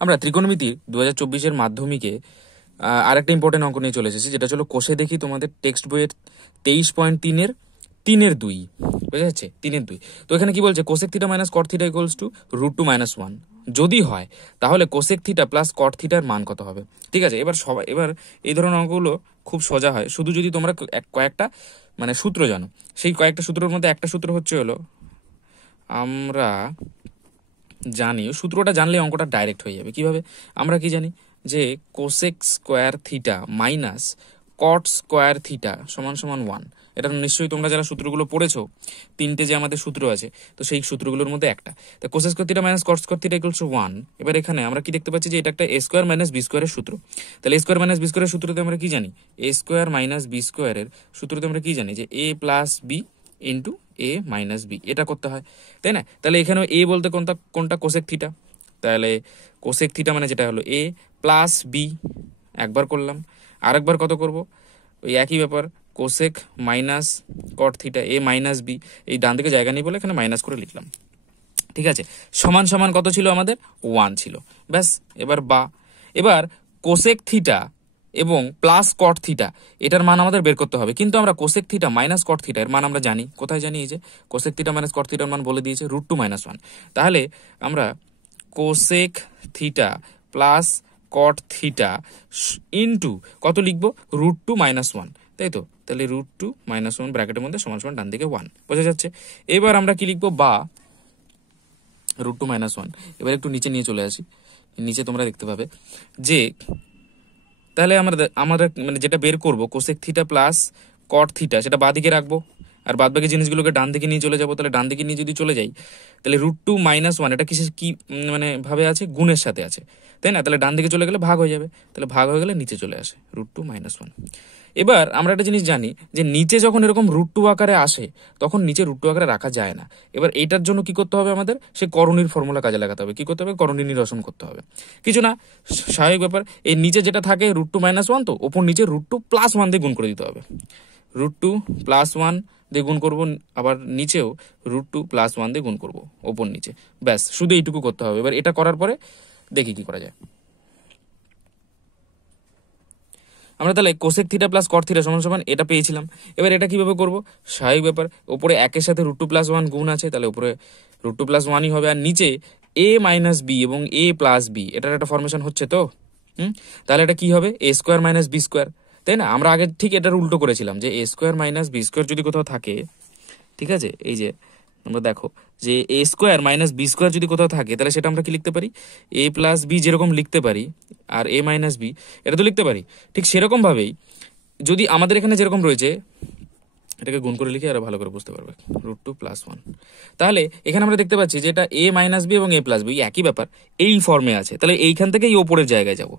আমরা ত্রিকোণমিতি 2024-এর মাধ্যমিকে আরেকটা ইম্পর্টেন্ট অঙ্ক নিয়ে চলে এসেছি, যেটা হলো কোষে দেখি তোমাদের টেক্সট বইয়ের 23.3-এর 3-এর 2, বুঝা যাচ্ছে 3-এর 2। তো এখানে কি বলছে, cosec theta minus caught theta equals to √2 - 1 যদি হয় তাহলে কোসেক থিটা প্লাস কট থিটার মান কত হবে। ঠিক আছে, এবার এই ধরনের অঙ্কগুলো খুব সোজা হয় শুধু যদি তোমরা কয়েকটা মানে সূত্র জানো। সেই কয়েকটা সূত্রের মধ্যে একটা সূত্র হচ্ছে হলো, আমরা জানি সূত্রটা জানলে অঙ্কটা ডাইরেক্ট হয়ে যাবে। কিভাবে আমরা কি জানি যে cosec square theta minus cot square theta সমান সমান 1। এটা নিশ্চয়ই তোমরা যারা সূত্রগুলো পড়েছো, 3টে যে আমাদের সূত্র আছে, তো সেই সূত্রগুলোর মধ্যে একটা। তো cosec square theta minus cot square theta equals to 1। এবার এখানে আমরা কি দেখতে পাচ্ছি যে এটা একটা a স্কোয়ার মাইনাস b স্কোয়ারের সূত্র। তাহলে a স্কোয়ার মাইনাস b স্কোয়ারের সূত্রতে আমরা কি জানি, a স্কোয়ার মাইনাস b স্কোয়ারের সূত্রতে আমরা কি জানি যে a plus b into a minus b, এটা করতে হয়, তাই না? তাহলে এখানেও a বলতে কোনটা কোসেক থিটা, তাহলে কোসেক থিটা মানে যেটা হলো a প্লাস b, একবার করলাম। আরেকবার কত করব, ওই একই ব্যাপার, cosec minus caught theta a minus b, এই ডান দিকে জায়গা নেই বলে এখানে মাইনাস করে লিখলাম। ঠিক আছে, সমান সমান কত ছিল আমাদের, 1 ছিল। ব্যাস, এবার কোসেক থিটা এবং প্লাস কট থিটা এটার মান আমাদের বের করতে হবে। কিন্তু আমরা কোসেক থিটা মাইনাস কট থিটা এর মান আমরা জানি, কোথায় জানি, এই যে কোসেক থিটা মাইনাস কট থিটার মান বলে দিয়েছে √2 - 1। তাহলে আমরা cosec theta plus cot theta into কত লিখবো, √2 - 1, তাই তো? তাহলে √2 - 1 ব্র্যাকেটের মধ্যে সমান সমান ডান দিকে 1, বোঝা যাচ্ছে? এবার আমরা কি লিখবো, বা √2 - 1। এবার একটু নিচে নিয়ে চলে আসি, নিচে তোমরা দেখতে পাবে যে তাহলে আমরা মানে যেটা বের করব cosec theta plus cot theta, সেটা বাঁ দিকে রাখবো, আর বাদ বাকি জিনিসগুলোকে ডান দিকে নিয়ে চলে যাবো। তাহলে ডান দিকে নিয়ে যদি চলে যাই, তাহলে √2 - 1 এটা কিসের কি মানে ভাবে আছে, গুণের সাথে আছে, তাই না? তাহলে ডান দিকে চলে গেলে ভাগ হয়ে যাবে, তাহলে ভাগ হয়ে গেলে নিচে চলে আসে √2 - 1। এবার আমরা একটা জিনিস জানি যে নিচে যখন এরকম √2 আকারে আসে তখন নিচে √2 আকারে রাখা যায় না। এবার এটার জন্য কি করতে হবে, আমাদের সে করণীর ফর্মুলা কাজে লাগাতে হবে। কি করতে হবে, করণী নিরসন করতে হবে। কিছু না, স্বাভাবিক ব্যাপার, এই নিচে যেটা থাকে √2 - 1, তো ওপর নিচে √2 + 1 দিয়ে গুণ করে দিতে হবে। √2 + 1 দিয়ে গুণ করবো, আবার নিচেও √2 + 1 দিয়ে গুণ করবো, ওপর নিচে। ব্যাস, শুধু এইটুকু করতে হবে। এবার এটা করার পরে দেখি কি করা যায়। আমরা তাহলে cosec theta plus cot theta সমান সমান এটা পেয়েছিলাম। এবার এটা কিভাবে করব, স্বাভাবিক ব্যাপার, উপরে একের সাথে √2 + 1 গুণ আছে, তাহলে উপরে √2 + 1ই হবে, আর নিচে a মাইনাস বি এবং a প্লাস বি, এটার একটা ফরমেশন হচ্ছে তো। তাহলে এটা কি হবে, a square minus B square, তাই না? আমরা আগে ঠিক এটার উল্টো করেছিলাম যে a square minus B square যদি কোথাও থাকে, ঠিক আছে, এই যে আমরা দেখো যে a square minus B square যদি কোথাও থাকে, তাহলে সেটা আমরা কি লিখতে পারি, a প্লাস বি যেরকম লিখতে পারি, আর a মাইনাস বি এটা তো লিখতে পারি। ঠিক সেরকম ভাবেই যদি আমাদের এখানে যেরকম রয়েছে, এটাকে গুণ করে লিখে আরো ভালো করে বুঝতে পারবে, √2 + 1। তাহলে এখানে আমরা দেখতে পাচ্ছি যে এটা a মাইনাস বি এবং a প্লাস বি একই ব্যাপার, এই ফর্মে আছে। তাহলে এইখান থেকে এই ওপরের জায়গায় যাব।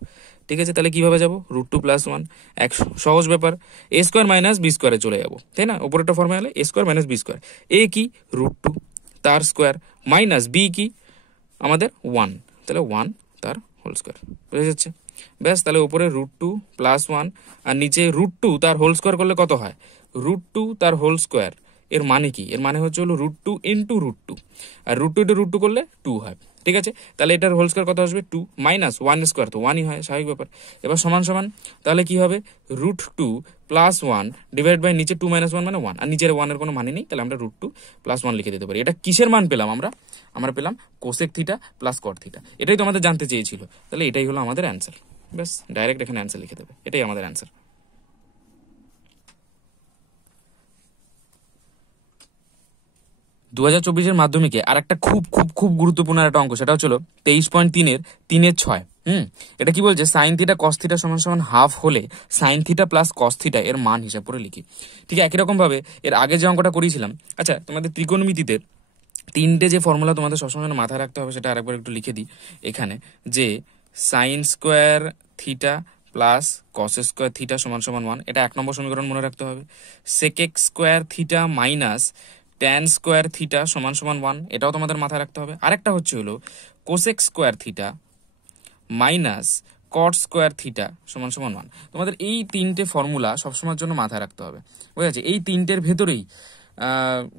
ঠিক আছে, তাহলে কিভাবে যাব, √2 + 1, এক সহজ ব্যাপার, a স্কোয়ার মাইনাস বি স্কোয়ারে চলে যাবো, তাই না? ওপরেরটা ফর্মে হলে a square minus B square, a কি √2 তার স্কোয়ার, মাইনাস বি কি আমাদের 1, তাহলে 1 তার হোল স্কোয়ার, বুঝা যাচ্ছে? ব্যাস, তাহলে উপরে √2 + 1 আর নিচে √2 তার হোল স্কোয়ার করলে কত হয়, √2 তার হোল স্কোয়ার। এর মানে কি, এর মানে হচ্ছে হলো √2 ইন্টু √2, আর √2 ইন্টু √2 করলে 2 হয়। ঠিক আছে, তাহলে এটার হোল স্কোয়ার কত আসবে, 2 মাইনাস 1 স্কোয়ার, তো 1ই হয়, স্বাভাবিক ব্যাপার। এবার সমান সমান, তাহলে কি হবে, √2 + 1 ডিভাইড বাই নিচে 2 - 1 মানে 1, আর নিচের 1 এর কোনো মানে নেই, তাহলে আমরা √2 + 1 লিখে দিতে পারি। এটা কিসের মান পেলাম, আমরা পেলাম cosec theta plus cot theta. এটাই তো আমাদের জানতে চেয়েছিল, তাহলে এটাই হলো আমাদের অ্যান্সার। ব্যাস, ডাইরেক্ট এখানে অ্যান্সার লিখে দেবে, এটাই আমাদের অ্যান্সার। 2024-এর মাধ্যমিকে আর একটা খুব খুব খুব গুরুত্বপূর্ণ একটা অঙ্ক, সেটা হচ্ছিল 23.3-এর 3-এর 6। এটা কি বলছে, সাইন থিটা কস থিটা সমান সমান হাফ হলে sign theta plus cos theta এর মান হিসাব করে লিখি। ঠিক একই রকম ভাবে এর আগে যে অঙ্কটা করেছিলাম, আচ্ছা তোমাদের ত্রিকোণমিতিতে 3টে যে ফর্মুলা তোমাদের সবসময় মাথায় রাখতে হবে, সেটা আরেকবার একটু লিখে দিই এখানে, যে sine square theta plus cos square theta সমান সমান 1, এটা 1 নম্বর সমীকরণ মনে রাখতে হবে। Sec square theta minus tan square theta সমান সমান 1, এটাও তোমাদের মাথায় রাখতে হবে। আরেকটা হচ্ছে হলো cosec square theta minus cot square theta সমান সমান 1। তোমাদের এই 3টে ফর্মুলা সবসময়ের জন্য মাথায় রাখতে হবে, বুঝা যাচ্ছে? এই 3টের ভেতরেই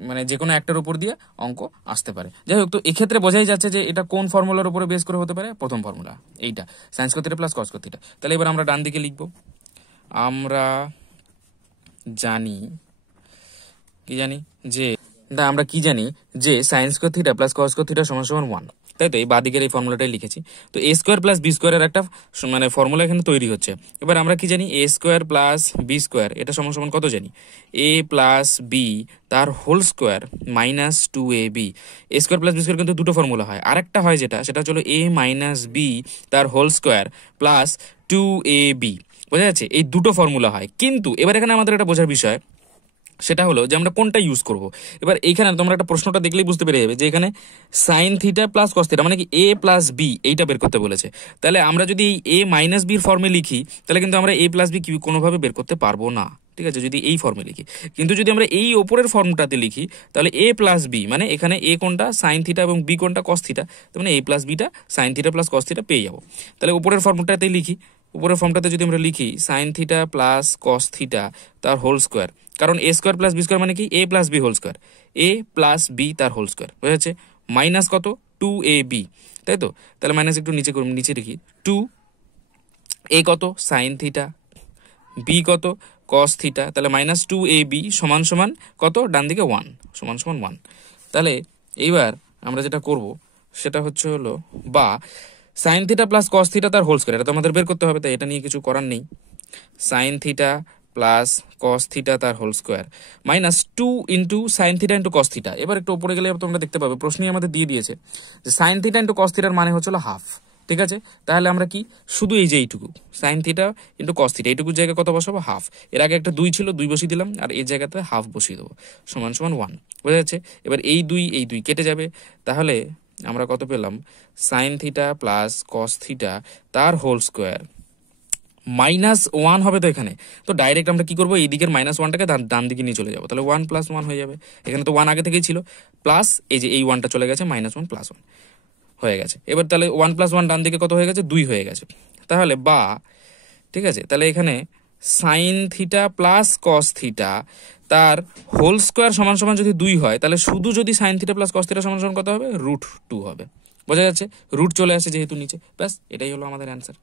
মানে যে কোনো একটার উপর দিয়ে অঙ্ক আসতে পারে। যাই হোক, তো এক্ষেত্রে বোঝাই যাচ্ছে যে এটা কোন ফর্মুলার উপরে বেস করে হতে পারে, প্রথম ফর্মুলা এইটা sin square theta plus cos square theta. তাহলে এবার আমরা ডান দিকে লিখবো, আমরা জানি কি জানি যে আমরা কি জানি যে sin square theta plus cos square theta সমান সমান 1, তাই তো এই বাদিকের এই ফর্মুলাটাই লিখেছি। তো a স্কয়ার প্লাস b স্কয়ারের একটা মানে ফর্মুলা এখানে তৈরি হচ্ছে। এবার আমরা কি জানি a square plus b square এটা সমান সমান কত জানি, a প্লাস b তার whole square minus 2ab। a square plus b square কিন্তু দুটো ফর্মুলা হয়, আরেকটা হয় যেটা সেটা হলো a মাইনাস b তার হোল স্কয়ার প্লাস 2ab। বোঝা যাচ্ছে, এই দুটো ফর্মুলা হয়। কিন্তু এবার এখানে আমাদের একটা বোঝার বিষয় সেটা হলো যে আমরা কোনটা ইউজ করব। এবার এইখানে তোমরা একটা প্রশ্নটা দেখলেই বুঝতে পেরে যাবে যে এখানে sign theta plus cos theta মানে কি a প্লাস b এইটা বের করতে বলেছে। তাহলে আমরা যদি a মাইনাস বির ফর্মে লিখি তাহলে কিন্তু আমরা a প্লাস বি কোনোভাবে বের করতে পারবো না, ঠিক আছে, যদি এই ফর্মে লিখি। কিন্তু যদি আমরা এই ওপরের ফর্মটাতে লিখি তাহলে a প্লাস বি মানে এখানে a কোনটা সাইন থিটা এবং b কোনটা কস থিটা, তার মানে a plus beta sign theta plus cos theta পেয়ে যাবো। তাহলে উপরের ফর্মটাতে লিখি, উপরের ফর্মটাতে যদি আমরা লিখি sine theta plus cos theta তার হোল স্কোয়ার, কারণ a square plus B square মানে কি a plus B whole square, a plus B তার হোল স্কোয়ার বোঝা যাচ্ছে, মাইনাস কত 2ab, তাই তো। তাহলে মাইনাস একটু নিচে করুন, নিচে লিখি 2 a কত সাইন থিটা, b কত কস থিটা, তাহলে মাইনাস 2ab সমান সমান কত ডান দিকে 1 সমান সমান 1। তাহলে এইবার আমরা যেটা করব সেটা হচ্ছে হলো বা sign theta plus cos theta তার হোল স্কয়ার, এটা তো আমাদের বের করতে হবে, তাই এটা নিয়ে কিছু করার নেই। Sine theta plus cos theta তার whole square minus 2 into sine theta into cos theta. এবার একটু উপরে গেলে তোমরা দেখতে পাবে প্রশ্নই আমাদের দিয়ে দিয়েছে যে সাইন থিটা ইন্টু কস থিটার মানে হচ্ছিল হাফ, ঠিক আছে। তাহলে আমরা কি শুধু এই যে এইটুকু sign theta into cos theta এইটুকু জায়গায় কত বসাবো, হাফ। এর আগে একটা 2 ছিল, 2 বসিয়ে দিলাম, আর এই জায়গাতে হাফ বসিয়ে দেবো, সমান সমান 1 বোঝা যাচ্ছে। এবার এই 2 কেটে যাবে, তাহলে আমরা কত পেলাম sign theta plus cos theta তার হোল স্কোয়ার মাইনাস 1 হবে। তো এখানে তো ডাইরেক্ট আমরা কি করবো, এই দিকের মাইনাস 1টাকে ডান দিকে নিয়ে চলে যাবো, তাহলে 1 প্লাস 1 হয়ে যাবে। এখানে তো 1 আগে থেকেই ছিল, প্লাস এই যে এই 1টা চলে গেছে, মাইনাস 1 প্লাস 1 হয়ে গেছে। এবার তাহলে 1 প্লাস 1 ডান দিকে কত হয়ে গেছে, 2 হয়ে গেছে। তাহলে বা ঠিক আছে, তাহলে এখানে sign theta plus cos theta তার হোল স্কোয়ার সমান সমান যদি 2 হয়, তাহলে শুধু যদি sign theta plus cos theta সমান সমান কত হবে, √2 হবে। বোঝা যাচ্ছে, রুট চলে আসে যেহেতু নিচে, ব্যাস এটাই হলো আমাদের অ্যান্সার।